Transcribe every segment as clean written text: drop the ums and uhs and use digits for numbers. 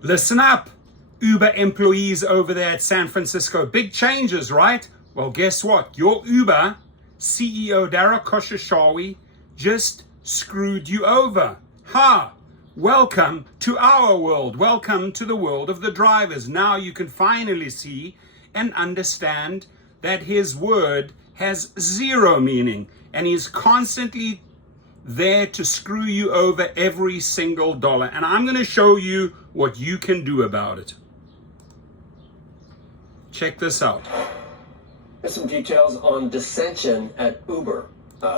Listen up, Uber employees over there at San Francisco. Big changes, right? Well, guess what? Your Uber CEO Dara Khosrowshahi just screwed you over. Ha! Welcome to our world. Welcome to the world of the drivers. Now you can finally see and understand that his word has zero meaning, and he's constantly there to screw you over every single dollar. And I'm going to show you what you can do about it. Check this out. There's some details on dissension at Uber,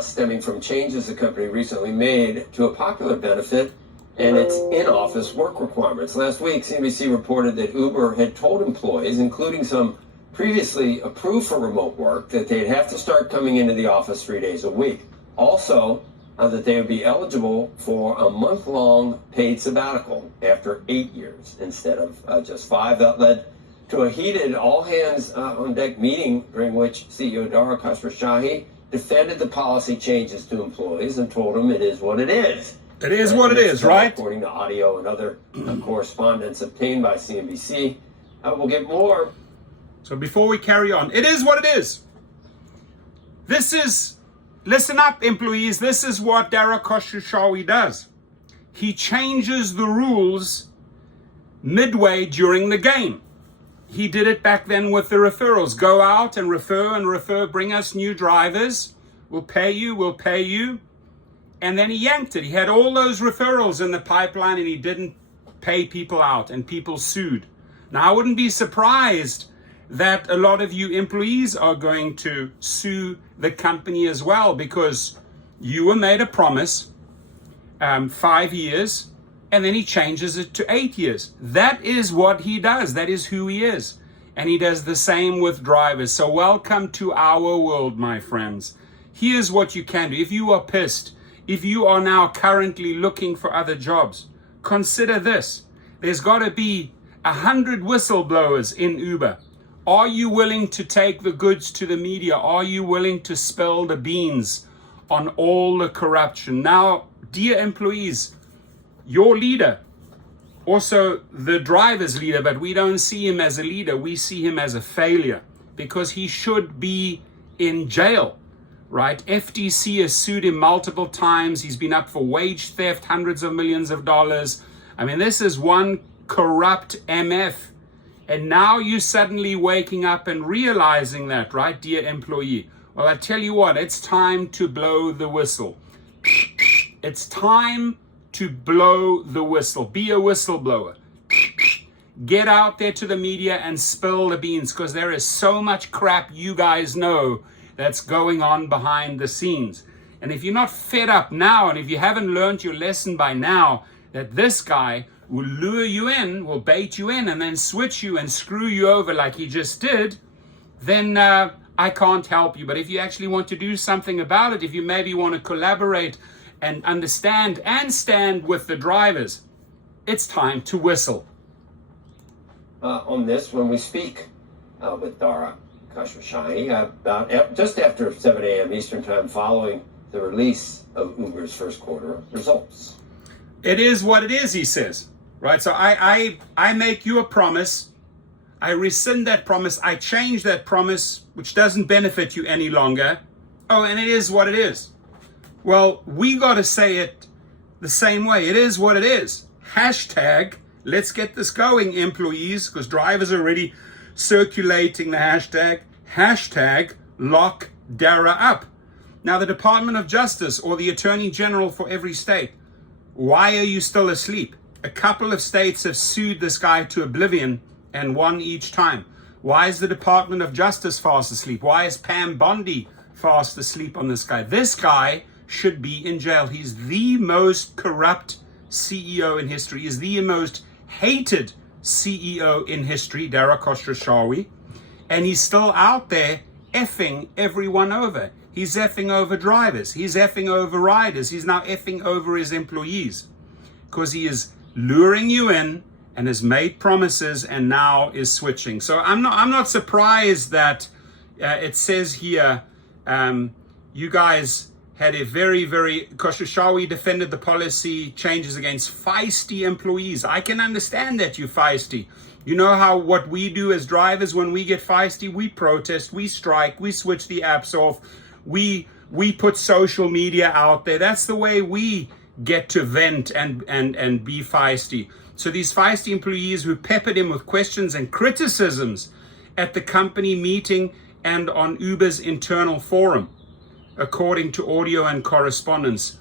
stemming from changes the company recently made to a popular benefit and its in-office work requirements. Last week, CNBC reported that Uber had told employees, including some previously approved for remote work, that they'd have to start coming into the office 3 days a week. Also, that they would be eligible for a month-long paid sabbatical after 8 years instead of just 5. That led to a heated all-hands-on-deck meeting during which CEO Dara Khosrowshahi defended the policy changes to employees and told them it is what it is. It is what it is, right? According to audio and other correspondence obtained by CNBC. We'll get more. So before we carry on, it is what it is. Listen up, employees. This is what Dara Khosrowshahi does. He changes the rules midway during the game. He did it back then with the referrals. Go out and refer, bring us new drivers. We'll pay you. And then he yanked it. He had all those referrals in the pipeline and he didn't pay people out and people sued. Now, I wouldn't be surprised that a lot of you employees are going to sue the company as well, because you were made a promise 5 years and then he changes it to 8 years. That is what he does. That is who he is. And he does the same with drivers. So welcome to our world, my friends. Here's what you can do. If you are pissed, if you are now currently looking for other jobs, consider this. There's got to be 100 whistleblowers in Uber. Are you willing to take the goods to the media? Are you willing to spill the beans on all the corruption? Now, dear employees, your leader, also the driver's leader, but we don't see him as a leader. We see him as a failure because he should be in jail, right? FTC has sued him multiple times. He's been up for wage theft, hundreds of millions of dollars. I mean, this is one corrupt MF. And now you're suddenly waking up and realizing that, right, dear employee? Well, I tell you what, it's time to blow the whistle. It's time to blow the whistle. Be a whistleblower. Get out there to the media and spill the beans, because there is so much crap you guys know that's going on behind the scenes. And if you're not fed up now, and if you haven't learned your lesson by now, that this guy will lure you in, will bait you in, and then switch you and screw you over like he just did, then I can't help you. But if you actually want to do something about it, if you maybe want to collaborate and understand and stand with the drivers, it's time to whistle. On this, when we speak with Dara Khosrowshahi, about just after 7 a.m. Eastern Time, following the release of Uber's first quarter results. It is what it is, he says. Right, so I make you a promise, I rescind that promise, I change that promise, which doesn't benefit you any longer. Oh, and it is what it is. Well, we got to say it the same way. It is what it is. Hashtag, let's get this going, employees, because drivers are already circulating the hashtag. Hashtag, lock Dara up. Now, the Department of Justice or the Attorney General for every state, why are you still asleep? A couple of states have sued this guy to oblivion and won each time. Why is the Department of Justice fast asleep? Why is Pam Bondi fast asleep on this guy? This guy should be in jail. He's the most corrupt CEO in history. He's the most hated CEO in history, Dara Khosrowshahi. And he's still out there effing everyone over. He's effing over drivers. He's effing over riders. He's now effing over his employees because he is luring you in and has made promises and now is switching. So I'm not surprised that it says here, you guys had a Khosrowshahi defended the policy changes against feisty employees. I can understand that you're feisty. You know what we do as drivers when we get feisty? We protest, we strike, we switch the apps off, we put social media out there. That's the way we get to vent and be feisty. So these feisty employees who peppered him with questions and criticisms at the company meeting and on Uber's internal forum, according to audio and correspondence.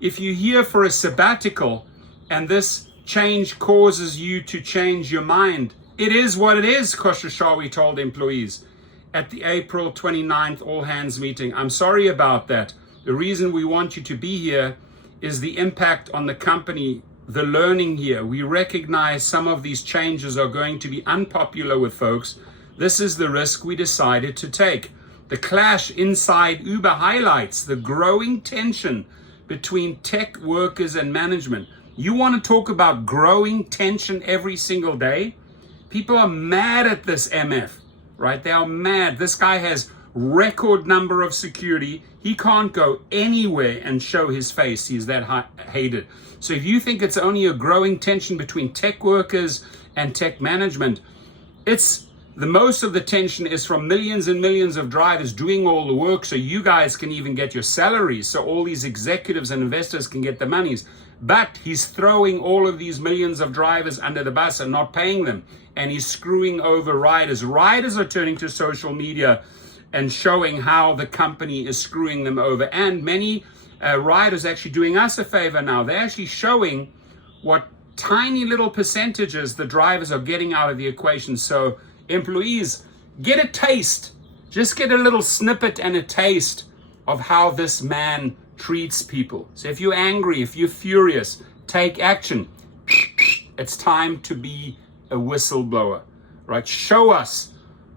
If you're here for a sabbatical and this change causes you to change your mind, it is what it is, Khosrowshahi told employees at the April 29th all hands meeting. I'm sorry about that. The reason we want you to be here is the impact on the company, the learning here. We recognize some of these changes are going to be unpopular with folks. This is the risk we decided to take. The clash inside Uber highlights the growing tension between tech workers and management. You want to talk about growing tension every single day? People are mad at this MF, right? They are mad. This guy has record number of security. He can't go anywhere and show his face. He's that hated. So if you think it's only a growing tension between tech workers and tech management, the most of the tension is from millions and millions of drivers doing all the work so you guys can even get your salaries, so all these executives and investors can get the monies. But he's throwing all of these millions of drivers under the bus and not paying them. And he's screwing over riders. Riders are turning to social media and showing how the company is screwing them over. And many riders actually doing us a favor now. They're actually showing what tiny little percentages the drivers are getting out of the equation. So employees, get a taste. Just get a little snippet and a taste of how this man treats people. So if you're angry, if you're furious, take action. It's time to be a whistleblower, right? Show us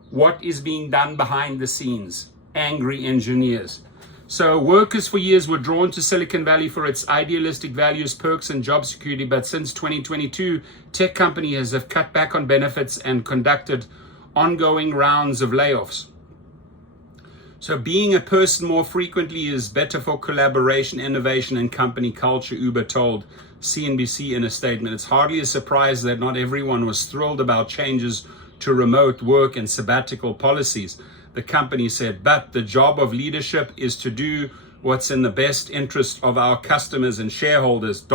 what is being done behind the scenes. Angry engineers. So workers for years were drawn to Silicon Valley for its idealistic values, perks, and job security. But since 2022, tech companies have cut back on benefits and conducted ongoing rounds of layoffs. So being a person more frequently is better for collaboration, innovation, and company culture, Uber told CNBC in a statement. It's hardly a surprise that not everyone was thrilled about changes to remote work and sabbatical policies. The company said, but the job of leadership is to do what's in the best interest of our customers and shareholders, ...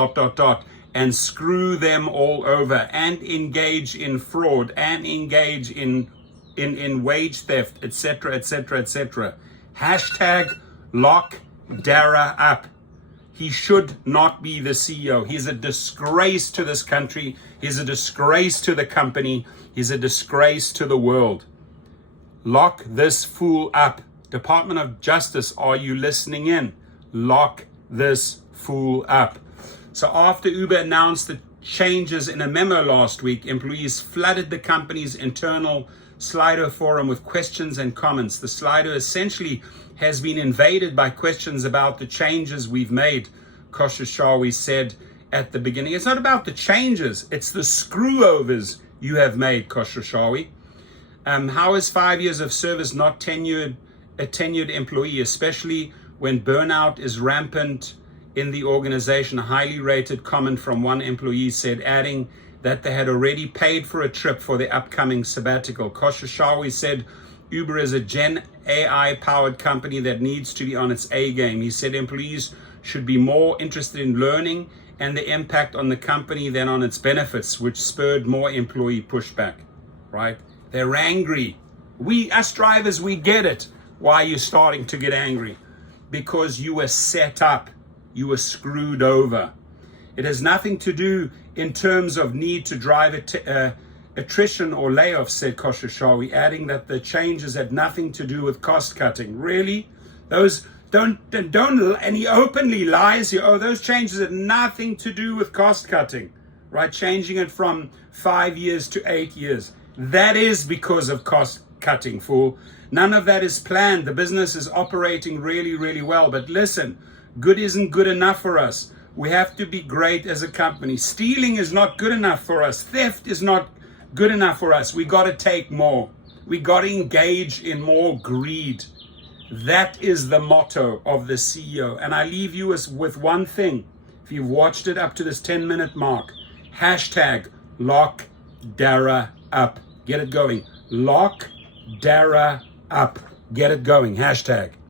and screw them all over and engage in fraud and engage in wage theft, etc., etc., etc. Hashtag lock Dara up. He should not be the CEO. He's a disgrace to this country. He's a disgrace to the company. He's a disgrace to the world. Lock this fool up. Department of Justice, are you listening in? Lock this fool up. So after Uber announced the changes in a memo last week, employees flooded the company's internal Slido forum with questions and comments. The Slido essentially has been invaded by questions about the changes we've made, Khosrowshahi said at the beginning. It's not about the changes, it's the screw-overs you have made, Khosrowshahi. How is 5 years of service not a tenured employee, especially when burnout is rampant in the organization? A highly rated comment from one employee said, adding that they had already paid for a trip for the upcoming sabbatical. Khosrowshahi said Uber is a Gen AI powered company that needs to be on its A game. He said employees should be more interested in learning and the impact on the company than on its benefits, which spurred more employee pushback, right? They're angry. Us drivers, we get it. Why you're starting to get angry? Because you were set up. You were screwed over. It has nothing to do in terms of need to drive attrition or layoffs, said Khosrowshahi, adding that the changes had nothing to do with cost cutting. Really? Those don't, and he openly lies here. Oh, those changes had nothing to do with cost cutting, right? Changing it from 5 years to 8 years. That is because of cost cutting, fool. None of that is planned. The business is operating really, really well. But listen, good isn't good enough for us. We have to be great as a company. Stealing is not good enough for us. Theft is not good enough for us. We got to take more. We got to engage in more greed. That is the motto of the CEO. And I leave you with one thing. If you've watched it up to this 10-minute mark, hashtag lock Dara up. Get it going. Lock Dara up. Get it going. Hashtag.